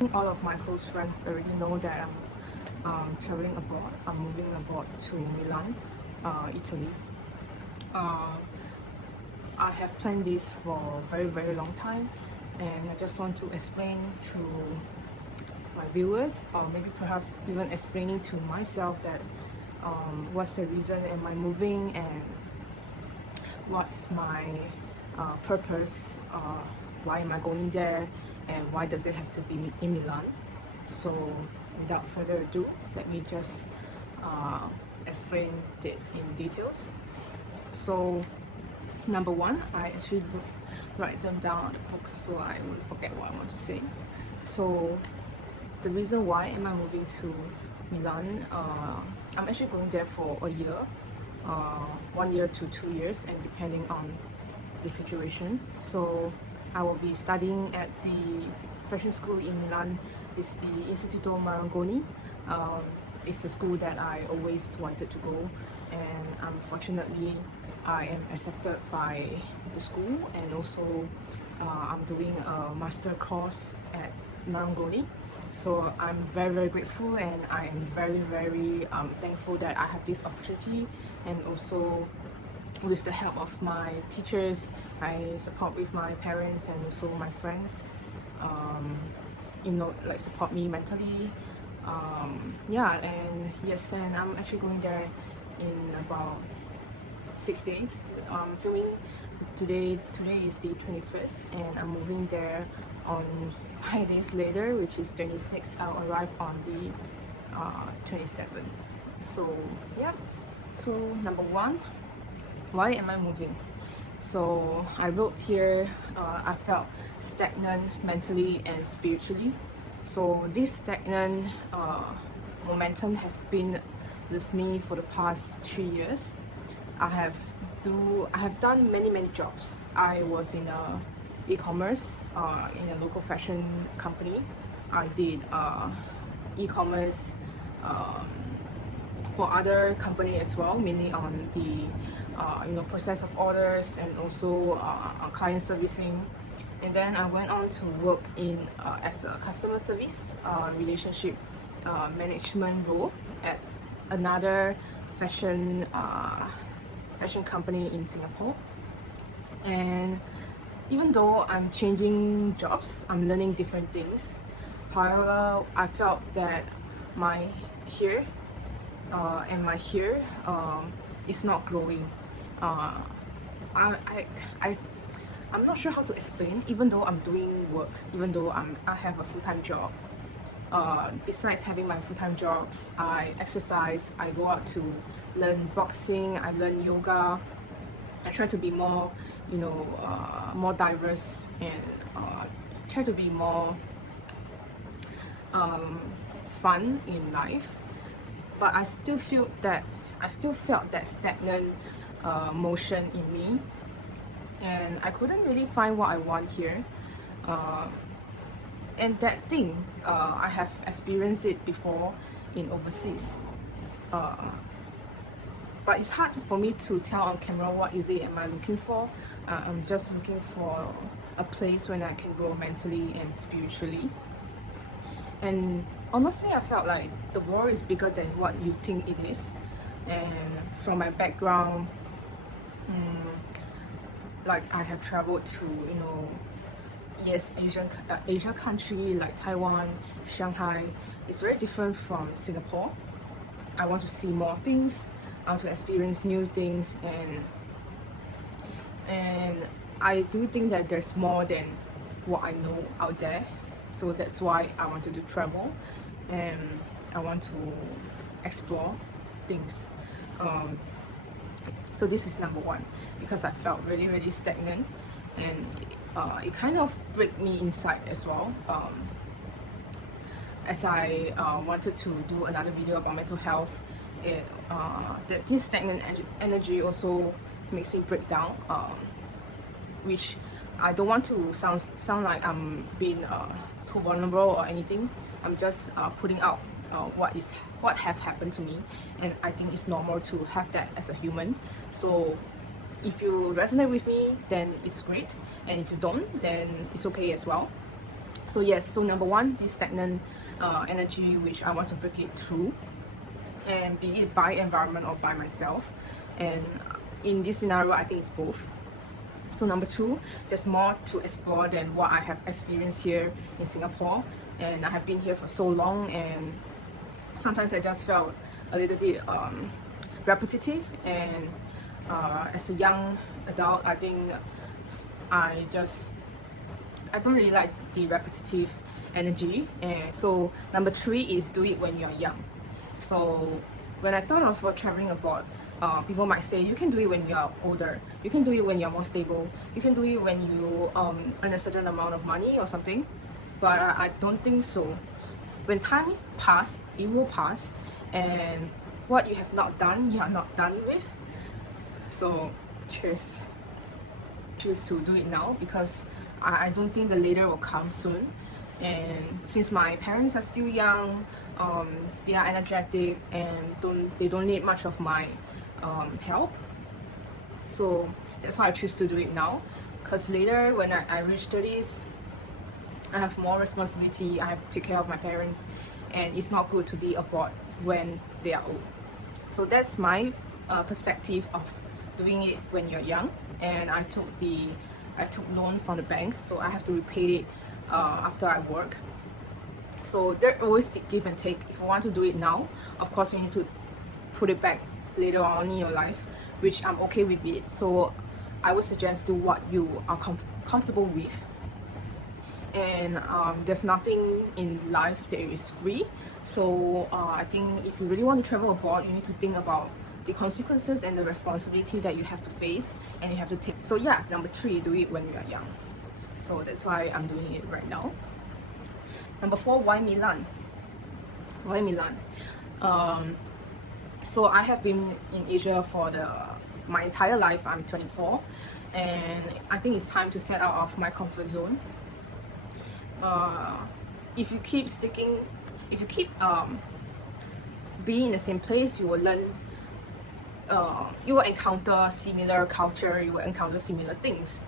All of my close friends already know that I'm traveling abroad. I'm moving abroad to Milan, Italy. Uh, I have planned this for a very long time, and I just want to explain to my viewers, or maybe perhaps even explaining to myself that what's the reason am I moving and what's my purpose, why am I going there, and why does it have to be in Milan. So without further ado, let me just explain it in details. So number one, I actually write them down on the book so I won't forget what I want to say. So the reason why am I moving to Milan, I'm actually going there for a year, 1 year to 2 years, and depending on the situation. So I will be studying at the fashion school in Milan. It's the Istituto Marangoni. It's a school that I always wanted to go, and unfortunately I am accepted by the school, and also I'm doing a master course at Marangoni. So I'm very grateful, and I am very thankful that I have this opportunity, and also with the help of my teachers, I support with my parents and also my friends, like support me mentally. Yeah, and yes, and I'm actually going there in about 6 days. Filming today is the 21st, and I'm moving there on 5 days later, which is 26th. I'll arrive on the 27th. So yeah, so number one, why am I moving? So I wrote here, I felt stagnant mentally and spiritually. So this stagnant momentum has been with me for the past 3 years. I have done many jobs. I was in e-commerce in a local fashion company. I did e-commerce for other company as well, mainly on the process of orders and also client servicing. And then I went on to work in as a customer service relationship management role at another fashion company in Singapore. And even though I'm changing jobs, I'm learning different things. However, I felt that my here is not growing. I'm not sure how to explain. Even though I'm doing work, even though I have a full-time job, besides having my full-time jobs, I exercise, I go out to learn boxing, I learn yoga. I try to be more, more diverse, and try to be more fun in life. But I still felt that stagnant motion in me, and I couldn't really find what I want here. And that thing, I have experienced it before in overseas. But it's hard for me to tell on camera what is it am I looking for. I'm just looking for a place where I can grow mentally and spiritually. And honestly, I felt like the world is bigger than what you think it is. And from my background, like I have traveled to, yes, Asia country like Taiwan, Shanghai. It's very different from Singapore. I want to see more things. I want to experience new things, and I do think that there's more than what I know out there. So that's why I wanted to travel, and I want to explore things. So this is number one, because I felt really stagnant, and it kind of broke me inside as well. As I wanted to do another video about mental health, that this stagnant energy also makes me break down, which I don't want to sound like I'm being too vulnerable or anything. I'm just putting out what have happened to me, and I think it's normal to have that as a human. So if you resonate with me, then it's great, and if you don't, then it's okay as well. So yes, so number one, this stagnant energy which I want to break it through, and be it by environment or by myself. And in this scenario, I think it's both. So number two, there's more to explore than what I have experienced here in Singapore, and I have been here for so long, and sometimes I just felt a little bit repetitive. And as a young adult, I think I don't really like the repetitive energy. And so number three is do it when you're young. So when I thought of traveling abroad, people might say you can do it when you're older, you can do it when you're more stable, you can do it when you earn a certain amount of money or something. But I don't think so. When time pass, it will pass, and what you have not done, you are not done with. So choose to do it now, because I don't think the later will come soon. And since my parents are still young, they are energetic, and they don't need much of my help. So that's why I choose to do it now, because later when I reach 30s, I have more responsibility, I have to take care of my parents, and it's not good to be abroad when they are old. So that's my perspective of doing it when you're young. And I took loan from the bank, so I have to repay it after I work. So there's always the give and take. If you want to do it now, of course you need to put it back later on in your life, which I'm okay with it. So I would suggest do what you are comfortable with. And there's nothing in life that is free. So I think if you really want to travel abroad, you need to think about the consequences and the responsibility that you have to face and you have to take. So yeah, number three, do it when you are young. So that's why I'm doing it right now. Number four, why Milan? Why Milan? So I have been in Asia for my entire life. I'm 24, and I think it's time to step out of my comfort zone. If you keep being in the same place, you will learn. You will encounter similar culture. You will encounter similar things.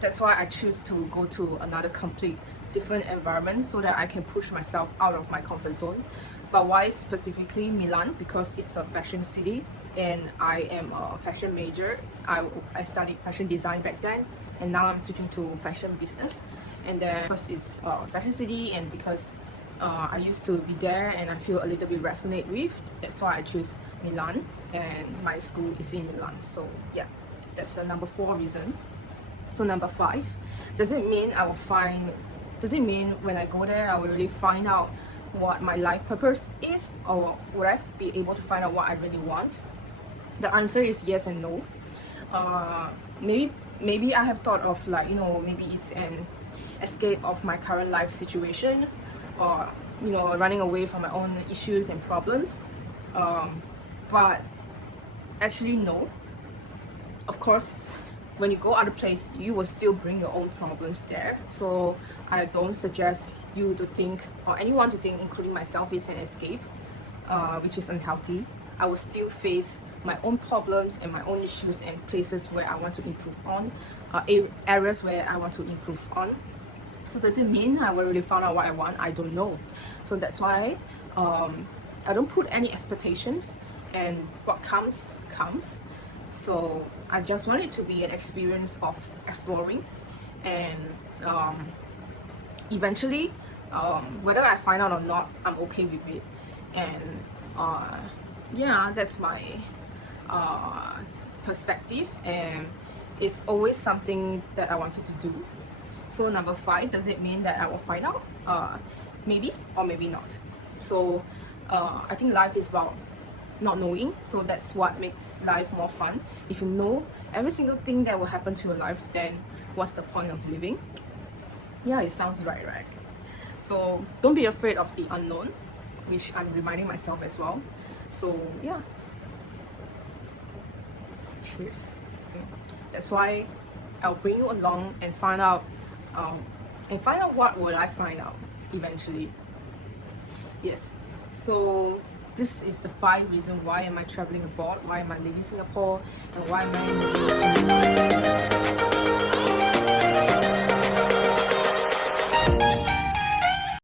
That's why I choose to go to another complete different environment, so that I can push myself out of my comfort zone. But why specifically Milan? Because it's a fashion city, and I am a fashion major. I studied fashion design back then, and now I'm switching to fashion business. And then because it's a fashion city, and because I used to be there and I feel a little bit resonate with, that's why I choose Milan, and my school is in Milan. So yeah, that's the number four reason. So number five, does it mean when I go there I will really find out what my life purpose is, or would I be able to find out what I really want? The answer is yes and no. Maybe I have thought of, like, maybe it's an escape of my current life situation, or running away from my own issues and problems, but actually no. Of course, when you go other place, you will still bring your own problems there. So I don't suggest you to think, or anyone to think, including myself, it's an escape, which is unhealthy. I will still face my own problems and my own issues, and places where I want to improve on, areas where I want to improve on. So does it mean I will really find out what I want? I don't know. So that's why I don't put any expectations, and what comes. So I just want it to be an experience of exploring, and eventually, whether I find out or not, I'm okay with it. And yeah, that's my perspective, and it's always something that I wanted to do. So number five, does it mean that I will find out? Maybe or maybe not. So I think life is about not knowing, so that's what makes life more fun. If you know every single thing that will happen to your life, then what's the point of living? Yeah, it sounds right? So don't be afraid of the unknown, which I'm reminding myself as well. So yeah, cheers. That's why I'll bring you along and find out what would I find out eventually. Yes, so this is the 5 reasons why am I traveling abroad, why am I leaving Singapore, and why am I moving to Milan.